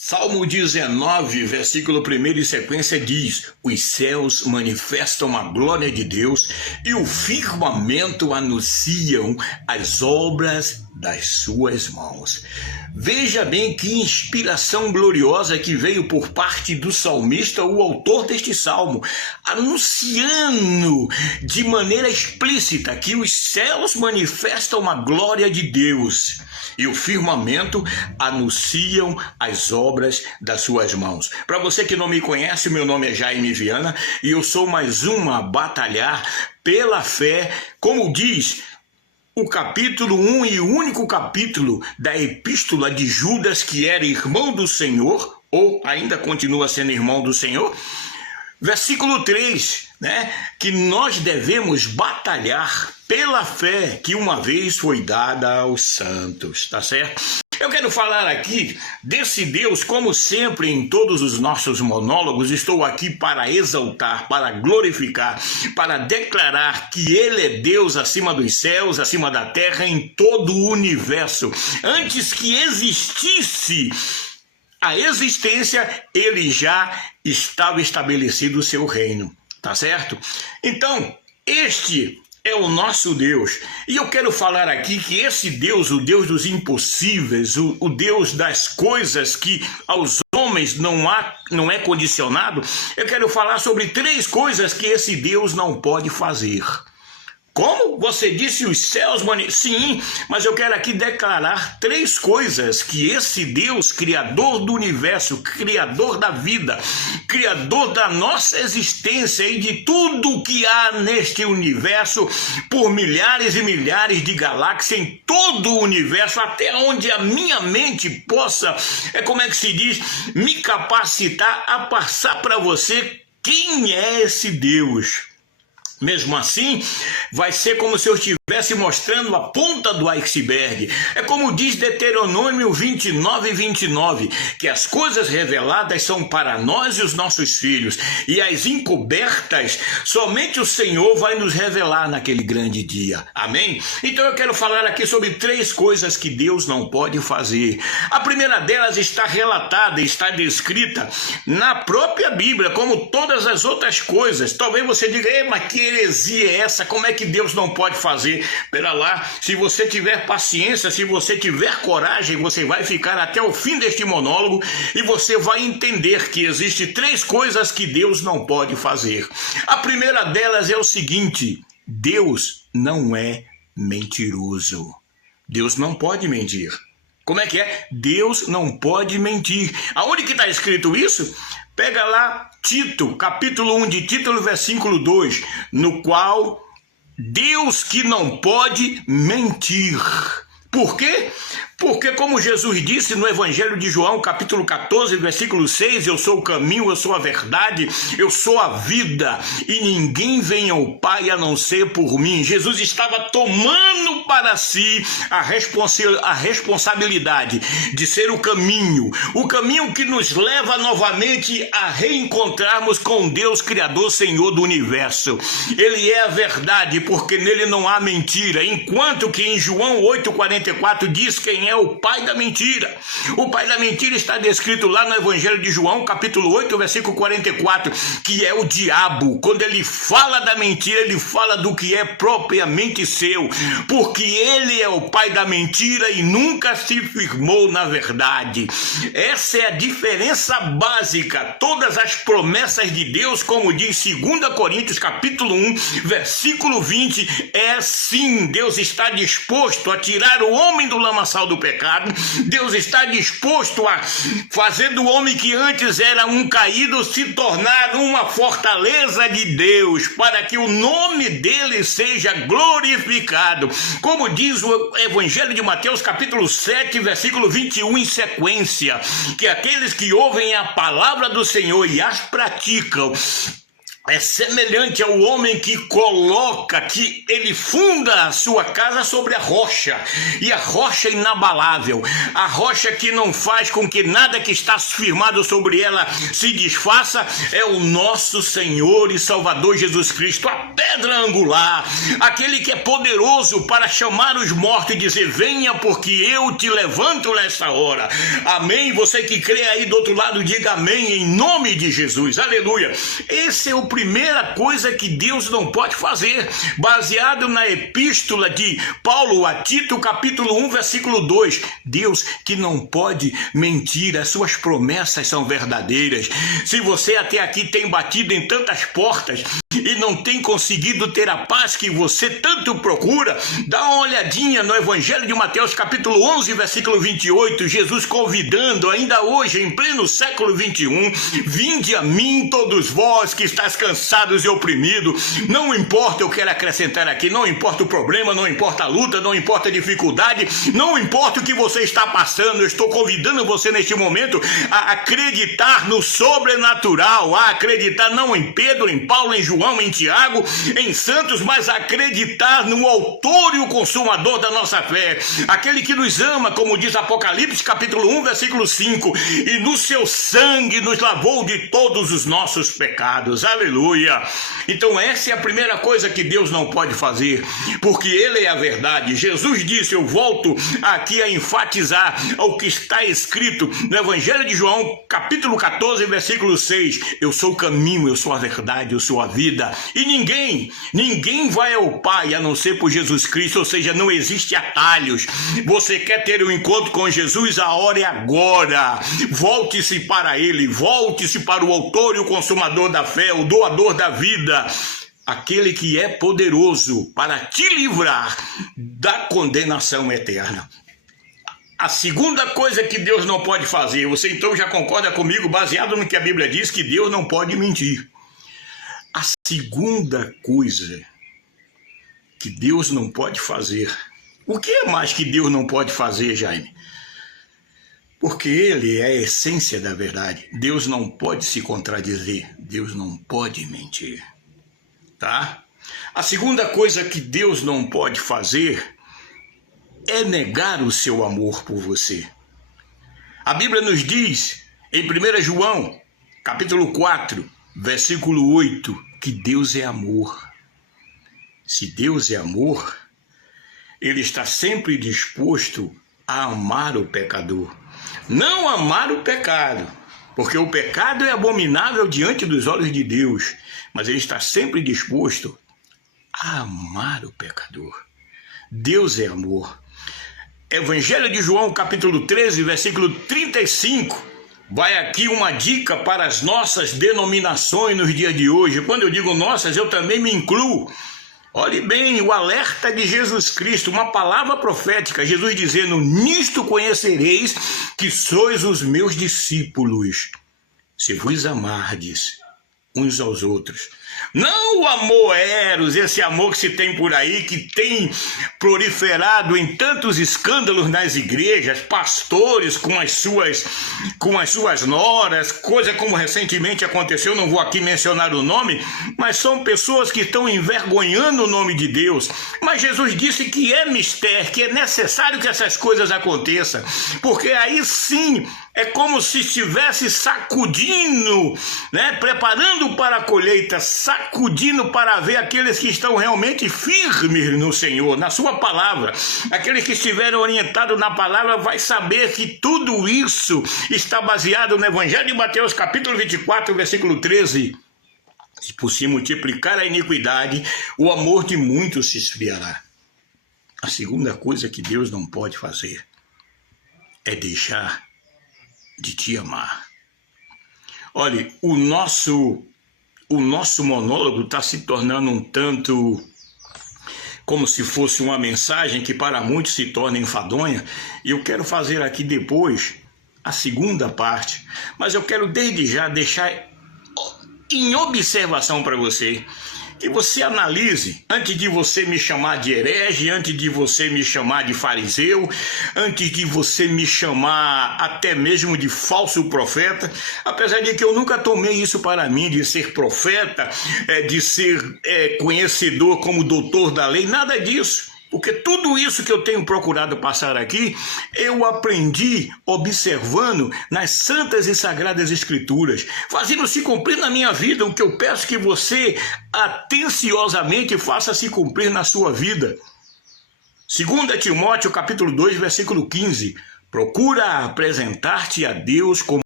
Salmo 19, versículo 1 e sequência diz: os céus manifestam a glória de Deus e o firmamento anunciam as obras das suas mãos. Veja bem que inspiração gloriosa que veio por parte do salmista, o autor deste salmo, anunciando de maneira explícita que os céus manifestam a glória de Deus e o firmamento anunciam as obras das suas mãos. Para você que não me conhece, meu nome é Jaime Viana e eu sou mais um a batalhar pela fé, como diz o capítulo 1 e o único capítulo da epístola de Judas, que era irmão do Senhor, ou ainda continua sendo irmão do Senhor. Versículo 3, que nós devemos batalhar pela fé que uma vez foi dada aos santos, tá certo? Eu quero falar aqui desse Deus, como sempre em todos os nossos monólogos, estou aqui para exaltar, para glorificar, para declarar que Ele é Deus acima dos céus, acima da terra, em todo o universo. Antes que existisse a existência, Ele já estava estabelecido o seu reino, tá certo? Então, este é o nosso Deus. E eu quero falar aqui que esse Deus, o Deus dos impossíveis, o Deus das coisas que aos homens não é condicionado, eu quero falar sobre 3 coisas que esse Deus não pode fazer. Como? Você disse os céus, sim, mas eu quero aqui declarar 3 coisas que esse Deus, criador do universo, criador da vida, criador da nossa existência e de tudo que há neste universo, por milhares e milhares de galáxias em todo o universo, até onde a minha mente possa, me capacitar a passar para você quem é esse Deus. Mesmo assim, vai ser como se eu estivesse mostrando a ponta do iceberg. É como diz Deuteronômio 29, 29, que as coisas reveladas são para nós e os nossos filhos, e as encobertas somente o Senhor vai nos revelar naquele grande dia. Amém? Então eu quero falar aqui sobre 3 coisas que Deus não pode fazer. A primeira delas está relatada, está descrita na própria Bíblia, como todas as outras coisas. Talvez você diga, mas que heresia é essa? Como é que Deus não pode fazer? Pera lá, se você tiver paciência, se você tiver coragem, você vai ficar até o fim deste monólogo e você vai entender que existem 3 coisas que Deus não pode fazer. A primeira delas é o seguinte: Deus não é mentiroso. Deus não pode mentir. Como é que é? Deus não pode mentir. Aonde que está escrito isso? Pega lá Tito, capítulo 1 de Tito, versículo 2, no qual Deus que não pode mentir. Por quê? Porque como Jesus disse no Evangelho de João, capítulo 14, versículo 6, eu sou o caminho, eu sou a verdade, eu sou a vida, e ninguém vem ao Pai a não ser por mim. Jesus estava tomando para si a responsabilidade de ser o caminho que nos leva novamente a reencontrarmos com Deus, Criador, Senhor do Universo. Ele é a verdade, porque nele não há mentira, enquanto que em João 8,44 diz quem é o pai da mentira. O pai da mentira está descrito lá no Evangelho de João, capítulo 8, versículo 44, que é o diabo. Quando ele fala da mentira, ele fala do que é propriamente seu, porque ele é o pai da mentira e nunca se firmou na verdade. Essa é a diferença básica. Todas as promessas de Deus, como diz 2 Coríntios, capítulo 1, versículo 20, é sim, Deus está disposto a tirar o homem do lamaçal do pecado. Deus está disposto a fazer do homem que antes era um caído se tornar uma fortaleza de Deus, para que o nome dele seja glorificado. Como diz o Evangelho de Mateus, capítulo 7, versículo 21 em sequência, que aqueles que ouvem a palavra do Senhor e as praticam é semelhante ao homem que ele funda a sua casa sobre a rocha, e a rocha inabalável, a rocha que não faz com que nada que está firmado sobre ela se desfaça, é o nosso Senhor e Salvador Jesus Cristo, a pedra angular, aquele que é poderoso para chamar os mortos e dizer: venha, porque eu te levanto nessa hora. Amém? Você que crê aí do outro lado, diga amém em nome de Jesus. Aleluia. Esse é o primeira coisa que Deus não pode fazer, baseado na epístola de Paulo a Tito, capítulo 1, versículo 2. Deus que não pode mentir, as suas promessas são verdadeiras. Se você até aqui tem batido em tantas portas e não tem conseguido ter a paz que você tanto procura, dá uma olhadinha no Evangelho de Mateus, capítulo 11, versículo 28, Jesus convidando ainda hoje, em pleno século 21, vinde a mim todos vós que estáis cansados e oprimidos. Não importa, eu quero acrescentar aqui, não importa o problema, não importa a luta, não importa a dificuldade, não importa o que você está passando, eu estou convidando você neste momento a acreditar no sobrenatural, a acreditar não em Pedro, em Paulo, em João, em Tiago, em santos, mas acreditar no autor e o consumador da nossa fé, aquele que nos ama, como diz Apocalipse capítulo 1, versículo 5, e no seu sangue nos lavou de todos os nossos pecados. Aleluia. Então essa é a primeira coisa que Deus não pode fazer, porque Ele é a verdade. Jesus disse, eu volto aqui a enfatizar o que está escrito no Evangelho de João, capítulo 14, versículo 6, eu sou o caminho, eu sou a verdade, eu sou a vida, e ninguém vai ao Pai a não ser por Jesus Cristo, ou seja, não existe atalhos. Você quer ter um encontro com Jesus? A hora é agora. Volte-se para Ele, volte-se para o autor e o consumador da fé, o doador da vida, aquele que é poderoso para te livrar da condenação eterna. A segunda coisa que Deus não pode fazer, você então já concorda comigo, baseado no que a Bíblia diz, que Deus não pode mentir. A segunda coisa que Deus não pode fazer, o que é mais que Deus não pode fazer, Jaime? Porque Ele é a essência da verdade. Deus não pode se contradizer, Deus não pode mentir, tá? A segunda coisa que Deus não pode fazer é negar o seu amor por você. A Bíblia nos diz, em 1 João, capítulo 4, versículo 8, que Deus é amor. Se Deus é amor, Ele está sempre disposto a amar o pecador. Não amar o pecado, porque o pecado é abominável diante dos olhos de Deus, mas Ele está sempre disposto a amar o pecador. Deus é amor. Evangelho de João, capítulo 13, versículo 35, vai aqui uma dica para as nossas denominações nos dias de hoje. Quando eu digo nossas, eu também me incluo. Olhe bem, o alerta de Jesus Cristo, uma palavra profética, Jesus dizendo, nisto conhecereis que sois os meus discípulos, se vos amardes uns aos outros. Não o amor eros, esse amor que se tem por aí, que tem proliferado em tantos escândalos nas igrejas, pastores com as suas noras, coisa como recentemente aconteceu, não vou aqui mencionar o nome, mas são pessoas que estão envergonhando o nome de Deus. Mas Jesus disse que é mistério, que é necessário que essas coisas aconteçam, porque aí sim é como se estivesse sacudindo, né? Preparando para a colheita, sacudindo para ver aqueles que estão realmente firmes no Senhor, na sua palavra. Aqueles que estiverem orientados na palavra vai saber que tudo isso está baseado no Evangelho de Mateus, capítulo 24, versículo 13. E por se multiplicar a iniquidade, o amor de muitos se esfriará. A segunda coisa que Deus não pode fazer é deixar de te amar. Olha, o nosso monólogo está se tornando um tanto como se fosse uma mensagem que para muitos se torna enfadonha, e eu quero fazer aqui depois a segunda parte, mas eu quero desde já deixar em observação para você que você analise, antes de você me chamar de herege, antes de você me chamar de fariseu, antes de você me chamar até mesmo de falso profeta, apesar de que eu nunca tomei isso para mim, de ser profeta, de ser conhecedor como doutor da lei, nada disso. Porque tudo isso que eu tenho procurado passar aqui, eu aprendi observando nas santas e sagradas escrituras, fazendo se cumprir na minha vida o que eu peço que você atenciosamente faça se cumprir na sua vida. 2 Timóteo capítulo 2, versículo 15. Procura apresentar-te a Deus como